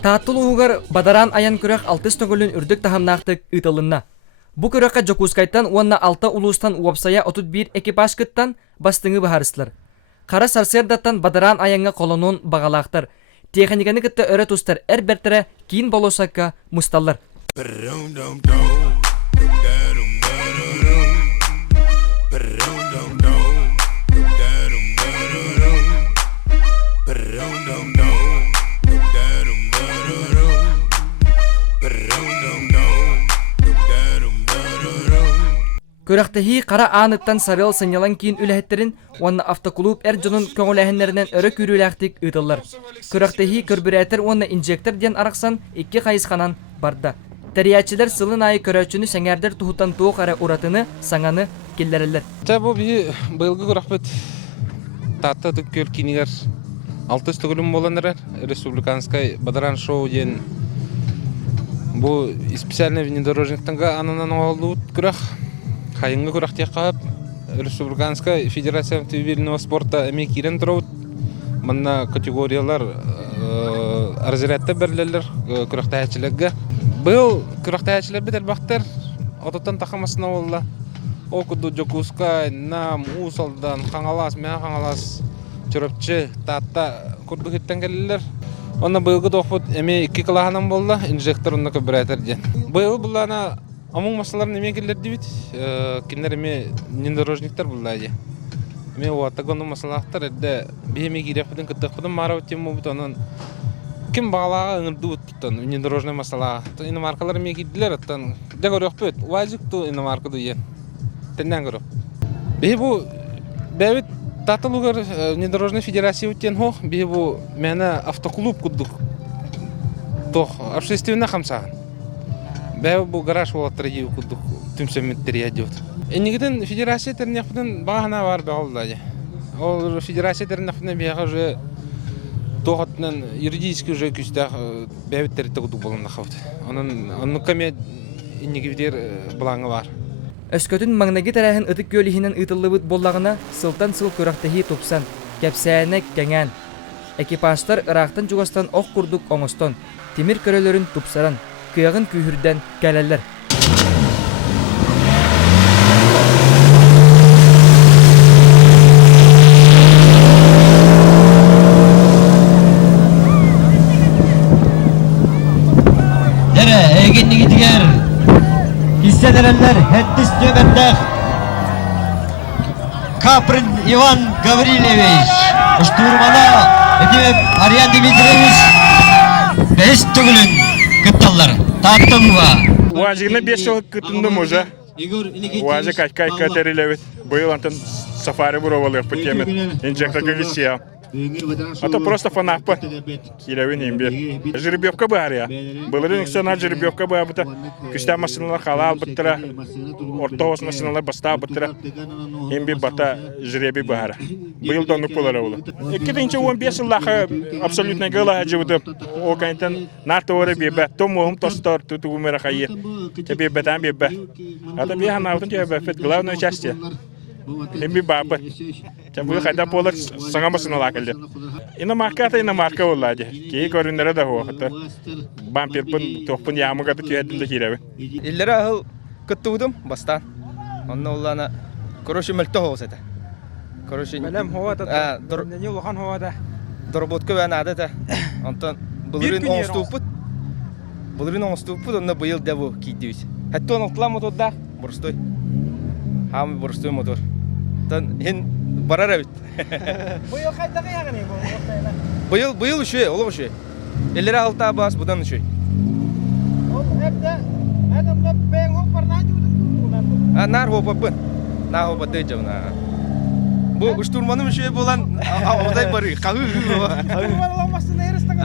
Тааттылуугар бадаран аян көрөк 6 төгөлүн үрдүк тахамнаактык ытылынна. Бу көрөккө жокускайттан уанна 6 улустан уапсая 31 экипаж кыттан бастыңы бахарыстылар. Кара сарсердаттан бадаран аянга колонун багалаактар. Техниканы кытта өрө тустар эрбертере кийин болосакка мусталлар. Көрөктөһи кара аныттан сарыл сынялан кийин үлэхеттерин уанна автоклуб эржонун көңүлэхиннеринен өрө күрүлэхтик ытыллар. Көрөктөһи көрбүрэтер уанна инжектор ден араксан 2 кайысканан барда. Терячилер сылын айы көрөчүнү сеңердер тухутан туок ара уратыны саңаны келлерелер. Бу быйылгы көрөкпөт татта түккөл кинигер 6 төгөлүм боландар республиканскай бадаран шоу ден бу специальный внедорожниктанга ананан олдут көрөк хайыңгы көрөктөк кап республиканская федерация автомобильного спорта эми кирен турут мына категориялар разрядта берлерлер көрөктөчүлөргө бул көрөктөчүлөр бетер бактар ототтан такамасына болла окуду жокуска нам усалдан хаңалас мен хаңалас чөрөпчү татта курдугиттен келелер онна быйылгы допут эми 2 кылаханан болла инжекторунда көбүрәтер ден быйыл булана амун масаларын эме келер дибит киндер эме внедорожниктер буллайы эме уатагону масалактар эде беме кирепден кыттыкпын марау тему бутонун ким багалага ыңырдыбыт туттан внедорожный масала иномаркалар эме кирдилер аттан дегорөкпөт уазик ту иномарка дуен тенден көрөп бу бебит татылугар внедорожный федерация үттен хох бу мена автоклуб кудук тох общественный хамсаган бу гараж болаттыр ди кудук түмсөмөттөр ядыт энигиден федерация тернепден багана бар балдады ол федерация тернепден бияга уже тоготнан юридически уже күстах бебиттер тегудук болгонда хавт анын каме энигидер булаңы бар Өскөтүн маңнаги тарахын ытык көлихинен ытыллыбыт боллагына сылтан сыл көрөктөһи тупсан, кепсәнек кеңән. Экипаждар ырактан жугастан ок курдук оңостон, темир көрөлөрүн тупсаран, кыягын күйүрден келелер. Дere, егеннigi тигер. Hissedenler Hendis Nöbet'te Kaprin Ivan Gavrilevich Uçturmada Edip Aryan Dimitrievich 5 tugulun kıttallar tattım va Uazigna 5 yıl kıtındım oza Uazig kay katerilevet Был антон сафари буровалых по теме инжектор галисия Это просто фанапа Килевин имбир Жеребьевка бария Был рынок жеребьевка бар бута Күстә машиналар халал буттыра Ортоос машиналар баста буттыра Имби бата жереби бара Был донук булара була 2015 жыллахы абсолютно гала живуды О кайнтан нартовары бебе Тому тостор туту умера хайе Тебе бетан бебе Это бехан аутын тебе фет главную часть Имби баба Чем вы хотя полок сама машина келди. Иномарка боллади. Кей көрүнөрө да хокта. Бампер пун топун ямыга да күйөдүндө киребе. Иллер ахыл кыттуудум бастан. Онна уллана короче мөлтө хосета. Короче белем ховата. Не улхан ховата. Дорботка банада да. Антон булрин оңступут. Онна быйыл дебу кийдибиз. Хатта он укламы тодда бурстой. Хам бурстой мотор. Тан ин барар бит. Быйыл кайда кыягыны бу? Быйыл үшө, оло үшө. Элер алта бас будан үшө. Ол эпте адамда бең хоп барнажы бу. Нар хоппын. На хоппы жана. Бу штурманым үшө болан аудай бары. Кагы. Барламасын эрестен.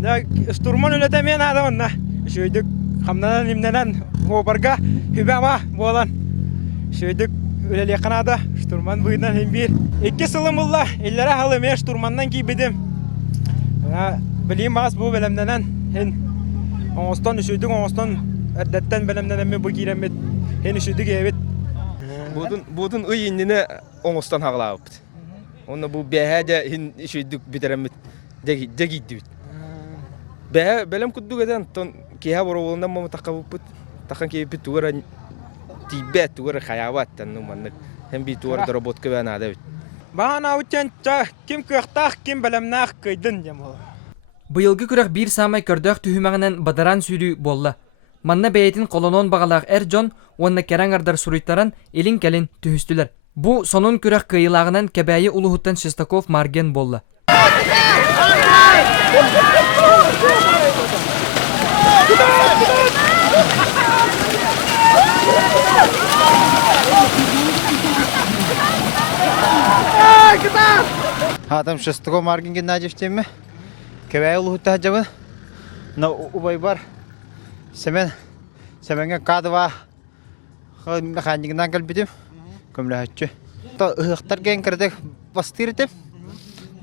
Да, штурман өлөтө мен адамна. Үшөйдүк хамнан нимнен хопарга хүбама болан. Шөйдүк өлеле канада штурман буйдан хембир. 2 сылым булла, элләре халы мен штурманнан кийбедим. Билим бас бу белемдәнән һен оңостон үшөйдүк оңостон әдәттән белемдән мен бу киремет. Һен үшөйдүк эбет. Будун ыйынны оңостон хаглап. Онда бу бәһәдә һен үшөйдүк битеремет. Дегидди бит. Белем кудду геден тон киһа бороволунда мама такабыппыт. Тахан киепит тугара тибет тугара хаяват танну маннык. Hem bir tuvar darabotka ben ada bit. Баана утянча ким кыхтах ким белемнах кыйдын жамол. Быйылгы күрәк бир самай көрдөх түһүмәгенән бадаран сүрү болла. Манна бәйтин колонон багалак Эрджон онна кераңардар суруйттаран элин келин түһүстүләр. Бу сонун күрәк кыйлагынан кебәйи улуһуттан Шестаков марген болла. Adam Шестаков марген Геннадьев теме. Кебәйи улуһутта җабы. На убайбар. Семенге кадва механикнан калбитим. Көмләһәтче. Та ыхтар ген кирдек бастырдым.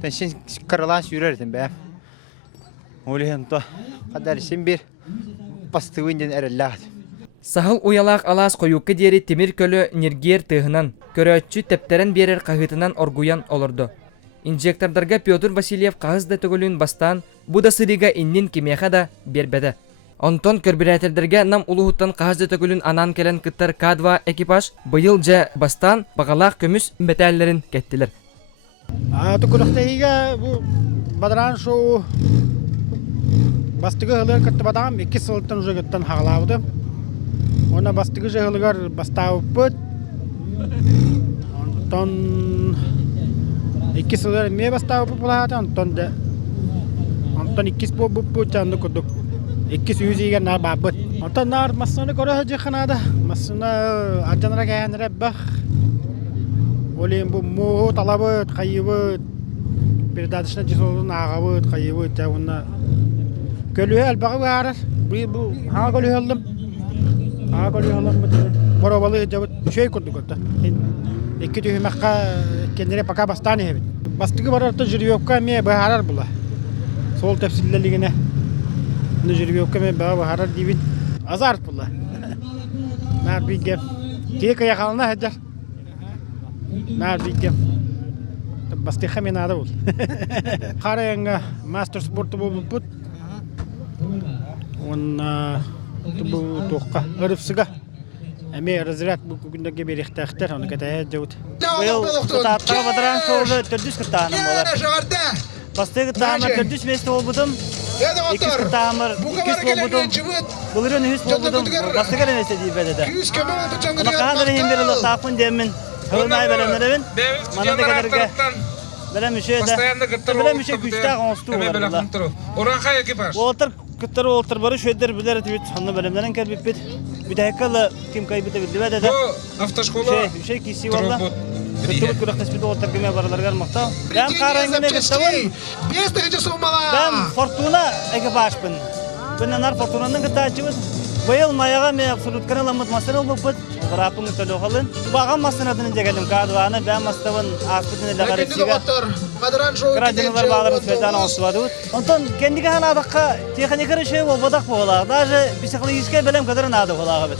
Тәшин каралан сүрәрдем бә. Олеһен та кадар син бир бастыгын әрәлләһ. Сахыл уялак алас коюкка диери темир көлө нергер тыгынан көрөтчү тептерен берер кагытынан оргуян олорду. Инжектордарга Петр Васильев кагыз да төгөлүн бастан бу да сырыга иннин кимеха да бербеде. Онтон көрбүрәтердерге нам улуһуттан кагыз да төгөлүн анан келен кыттар К2 экипаж быйыл же бастан багалак көмүс металлерин кеттилер. Тукурактайга бу бадран шоу бастыгы хылыр кытты бадам 2 сылтын уже гыттан хаглабыды. Она бастыгы же хылыгар бастабыппыт. Онтон 2 сылыр ме бастабыппыт булат, онтон 2 бобыппыт жанды кудук. 2 сүйүзиген нар бабыт. Онтон нар массаны көрө жыханада. Массына аржанара кайанара бах. Олем бу мо талабыт, кайыбыт. Передатышна жисолун агабыт, кайыбыт жагына. Көлү албагы бар. Бу ха көлү алдым. Ха көлү алдым. Боробалы жабыт шөй курдук та. 2 түймәккә кендере пока бастаны бит. Бастыгы барарта жүрөккә ме бахарар була. Сол тәфсиллелигине. Ну жүрөккә ме бахарар дибит. Азарт була. Нар бигем. Тек яхална хаҗар. Нар бигем. Басты хаминада бул. Караянга мастер спорту булып. Он тубу тоққа ырыпсыга. Әме разряд бу күгүндәге берехтәхтер, аны кәтәһә җәүт. Быел татта бадран шоулы төрдүс кытаным болар. Бастыгы таамар төрдүс месте болбудум. 2 кытаамар 2 болбудум. Булырын 100 болбудум. Бастыгы месте дибеде. Ана каһандар хемберле таапын демин. Хылнай белемнерен. Мана дегелерге. Белем үшеде. Белем үше күчтә гонсту болар. Оранха экипаж. Олтыр кыттар олтыр бары шөйдер билер тибит. Ханны белемнәрен кәлбип бит. Бидәкәле ким кайбыты билдебәдә дә. Автошкола. Шей киси валла. Көтүбүт күрәктәс бит олтыр кеме бараларга мактау. Бәм караңгыны гыттабын. 5 суммала. Бәм Фортуна экипажбын. Беннәр Фортунаның гыттачыбыз. Быел маяга ме абсолют каналамыт масыр булып. Грапын төлөгалын. Багам масынадын дегелем кадваны бәм мастабын аспытын лагарыгыга. Бадран шоу. Крадинлар багларын федан освадут. Онтон кендиге ханадакка техникары шей болбадак була. Даже психологический белем кадыр нады була бит.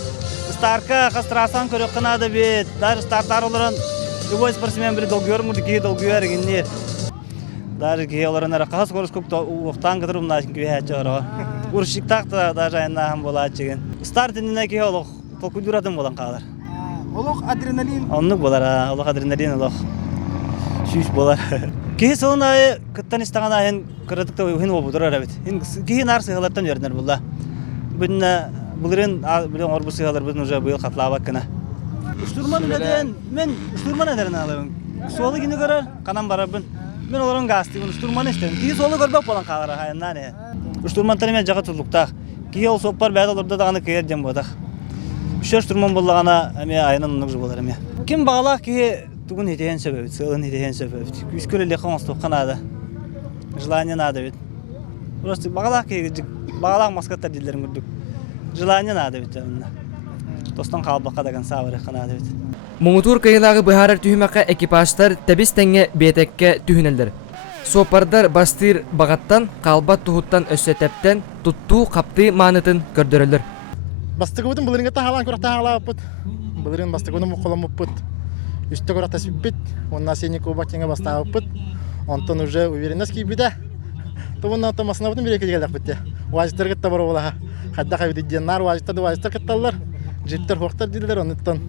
Старка хастрасан көрөк канады бит. Даже стартарларын любой спортсмен бир долгуер мудики долгуер гиннер. Даже геоларына ракас көрөскөк уктан кадыр умнашын күйе жора. Уршик такта даже айна хам була чеген. Стартинне геолог толкудурадым болан калар. Олох адреналин. Оннук болар, олох адреналин олох. Шүш болар. Кеһи солон ай кыттан истаган айын кырдыкта уйын болбудур арабит. Кеһи нарсы халаттан өрнөр булла. Бүннә булырын билен орбусы халар бүн уже быел катлаба кына. Штурман неден мен штурман неден алам. Солы гине көрөр, канам барабын. Мен оларын гасты, бун штурман истем. Кеһи солы көрбөк болан калар айыннан. Штурман тәне мен жага турлукта. Кеһи ол соппар бәд олорда даганы кеер жем бодак. Үчөр штурман боллагана эме айынан нук болар эме. Ким багалак кеһи тугун хитен себеп, сылын хитен себеп. Күскөле хон стокканада. Желание надо ведь. Просто багалак маскаттар дилерин көрдүк. Желание надо ведь. Достан калбакка даган сабыры канады ведь. Муңутур кыйлагы быһарар түһүмәккә экипаждар табис тәңгә бетеккә түһүнелдер. Сопардар бастыр багаттан калбат тухуттан өссөтәптән тутту капты манытын көрдөрөлөр. Бастыгыбытын булырынга тахалан көрөктә халапыт. Булырын бастыгыбын коломуппыт. Үстө көрөктәс бит. Онна сени кубакенга бастабыппыт. Онтон уже уверенность кибиде. Товонна томасына бутын береке дигәләк битте. Уазитер кытта бар болаха. Хадда кайдыденнар уазитер кытталар. Жиптер хоктар дилер онуттан.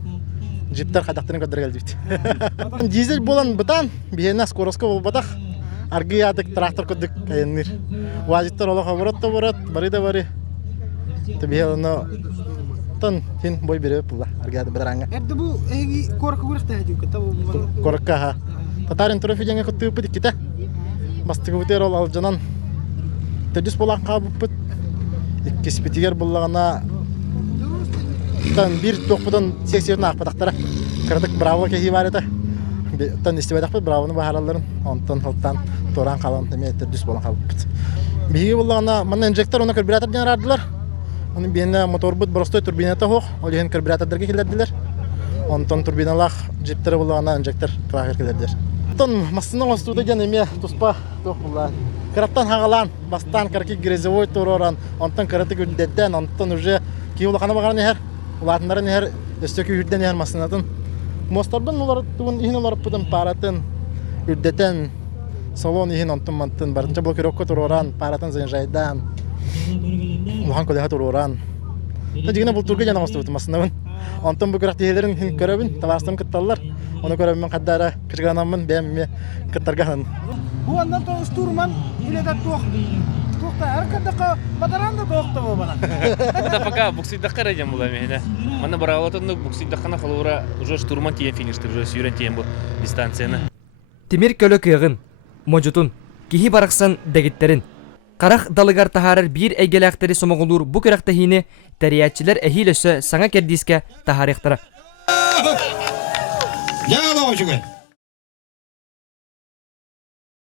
Жиптер кадактарын көдөргөл дит. Дизель болан бутан бияна скоростка болбатак. Аргы ядык трактор көдүк кайынныр. Уазитер олоха боротто борот, бары да бары. Тебиелно тон хин бой бере була. Аргы ядык бадаранга. Эрде бу эги корка гурахта хадю кыта бу. Корка ха. Татарын трофи жаңа көтүп бит ките. Бастыгы бутер ол алжанан. Төдүс болан кабып. Иккис битигер буллагана тан бир токпудан 80 акпатактара. Кырдык браво кеги бар эте. Тан истебедак бравоны бахараларын онтон холтан торан калан эме төдүс болан кабып. Биги буллагана мына инжектор оны карбюратор жана радылар. Оны бийне мотор бут простой турбинада хок. Ол ген карбюратордерге келдилер. Онтон турбиналах жиптер буллагана инжектор трахер келдилер. Тон машина остуда жана эме туспа ток булла. Караттан хагалан, бастан карки грязевой туроран, онтон караты күлдеттен, онтон уже киулахана баган хер, улатнары хер, өстөкү үрден хер машинатын. Мостардан улар тугун ихин улар путан паратын, үрдеттен, салон ихин онтон мантын, барынча бул керокко туроран, паратын зенжайдан, улахан колеха туроран. Тажигина бул турга жана мосту машинабын. Онтон бу керактелерин хин көрөбүн, табастан кытталлар. Оны көрөбүн каддара кырганамын, бемме кыттарган. Бу андан то штурман иледа тох. Тохта аркадага бадаранда тохта бу бана. Да пока буксиддакка радиан була мехне. Мана баралатын буксиддаккана халура уже штурман тиен фиништер, уже сүйрен тиен бу дистанцияны. Тимир көлө кыгын, можутун, кихи бараксан дегиттерин. Карах далыгар тахарар бир эйгелектери сомоголур бу керактахини тариятчылар эхилөсө саңа кердиске тахарыктара. Яла очугай.